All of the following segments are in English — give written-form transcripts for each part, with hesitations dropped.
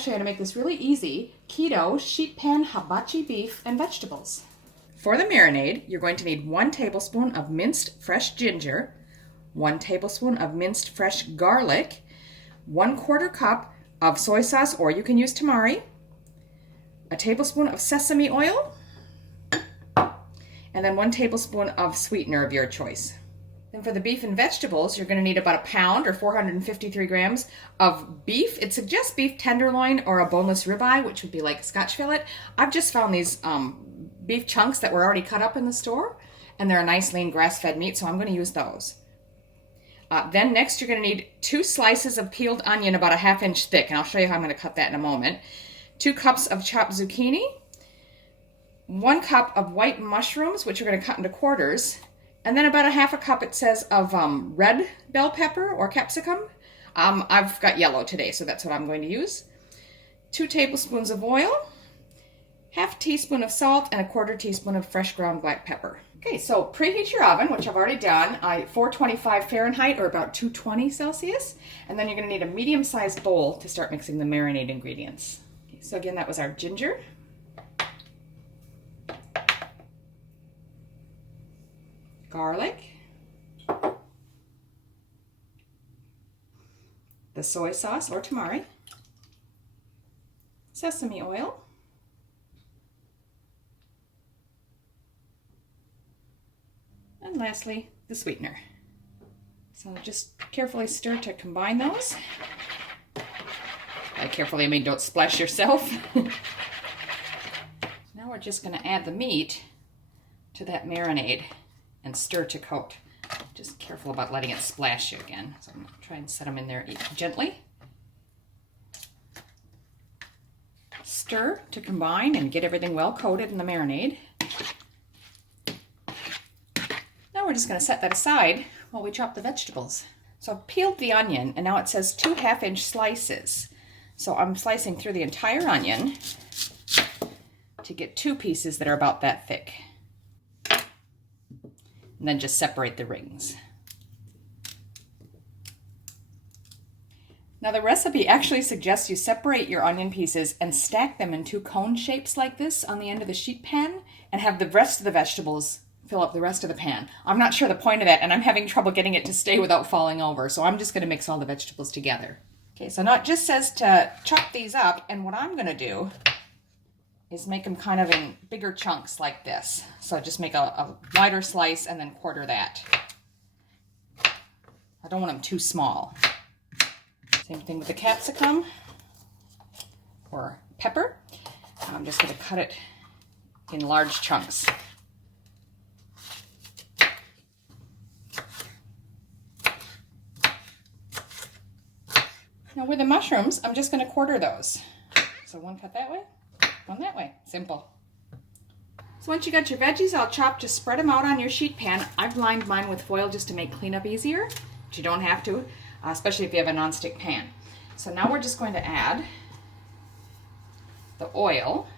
show you how to make this really easy keto sheet pan hibachi beef and vegetables. For the marinade, you're going to need 1 tablespoon of minced fresh ginger, 1 tablespoon of minced fresh garlic, 1/4 cup of soy sauce, or you can use tamari, a tablespoon of sesame oil, and then 1 tablespoon of sweetener of your choice. Then for the beef and vegetables, you're going to need about 1 pound or 453 grams of beef. It suggests beef tenderloin or a boneless ribeye, which would be like a Scotch fillet. I've just found these beef chunks that were already cut up in the store, and they're a nice lean grass-fed meat, so I'm going to use those. Then next you're going to need 2 slices of peeled onion about 1/2 inch thick, and I'll show you how I'm going to cut that in a moment. 2 cups of chopped zucchini, 1 cup of white mushrooms, which you're going to cut into quarters, and then about 1/2 cup, it says, of red bell pepper or capsicum. I've got yellow today, so that's what I'm going to use. 2 tablespoons of oil, 1/2 teaspoon of salt, and 1/4 teaspoon of fresh ground black pepper. Okay, so preheat your oven, which I've already done, 425 Fahrenheit or about 220 Celsius. And then you're going to need a medium-sized bowl to start mixing the marinade ingredients. Okay, so again, that was our ginger, garlic, the soy sauce or tamari, sesame oil, and lastly, the sweetener. So just carefully stir to combine those. By carefully, I mean don't splash yourself. Now we're just going to add the meat to that marinade and stir to coat. Just careful about letting it splash you again. So I'm going to try and set them in there gently. Stir to combine and get everything well coated in the marinade. Now we're just going to set that aside while we chop the vegetables. So I've peeled the onion, and now it says 2 1/2-inch slices. So I'm slicing through the entire onion to get 2 pieces that are about that thick. And then just separate the rings. Now the recipe actually suggests you separate your onion pieces and stack them in 2 cone shapes like this on the end of the sheet pan and have the rest of the vegetables fill up the rest of the pan. I'm not sure the point of that, and I'm having trouble getting it to stay without falling over, so I'm just going to mix all the vegetables together. Okay, so now it just says to chop these up, and what I'm going to do is make them kind of in bigger chunks like this. So just make a wider slice and then quarter that. I don't want them too small. Same thing with the capsicum or pepper. I'm just going to cut it in large chunks. Now with the mushrooms, I'm just going to quarter those. So 1 cut that way, 1 that way. Simple. So once you got your veggies all chopped, just spread them out on your sheet pan. I've lined mine with foil just to make cleanup easier, but you don't have to, especially if you have a nonstick pan. So now we're just going to add the oil.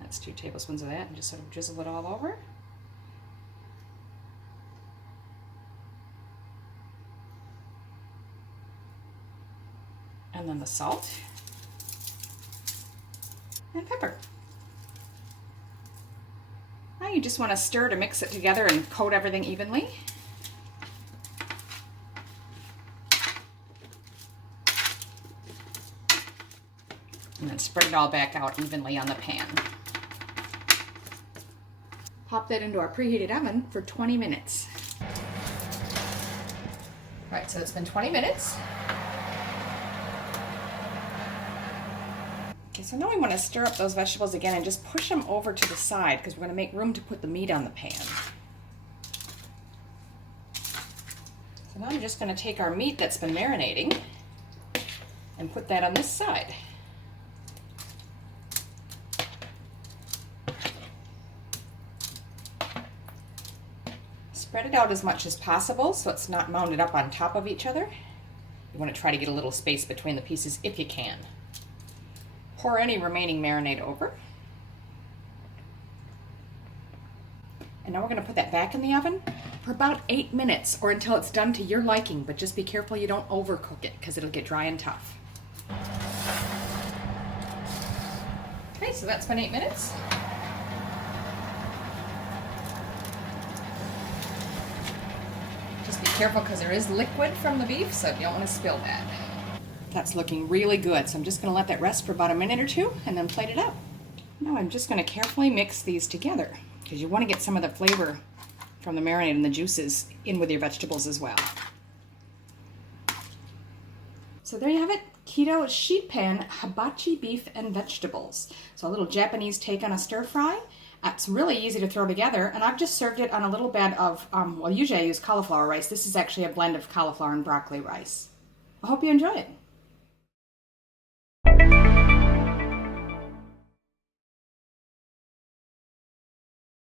That's 2 tablespoons of that, and just sort of drizzle it all over. And then the salt and pepper. Now you just want to stir to mix it together and coat everything evenly. And then spread it all back out evenly on the pan. Pop that into our preheated oven for 20 minutes. All right, so it's been 20 minutes. Okay, so now we want to stir up those vegetables again and just push them over to the side because we're going to make room to put the meat on the pan. So now I'm just going to take our meat that's been marinating and put that on this side. Spread it out as much as possible so it's not mounted up on top of each other. You want to try to get a little space between the pieces if you can. Pour any remaining marinade over. And now we're gonna put that back in the oven for about 8 minutes or until it's done to your liking, but just be careful you don't overcook it because it'll get dry and tough. Okay, so that's been 8 minutes. Just be careful because there is liquid from the beef, so you don't want to spill that. That's looking really good, so I'm just going to let that rest for about a minute or two and then plate it up. Now I'm just going to carefully mix these together because you want to get some of the flavor from the marinade and the juices in with your vegetables as well. So there you have it, keto sheet pan hibachi beef and vegetables. So a little Japanese take on a stir fry. It's really easy to throw together, and I've just served it on a little bed of, well, usually I use cauliflower rice. This is actually a blend of cauliflower and broccoli rice. I hope you enjoy it.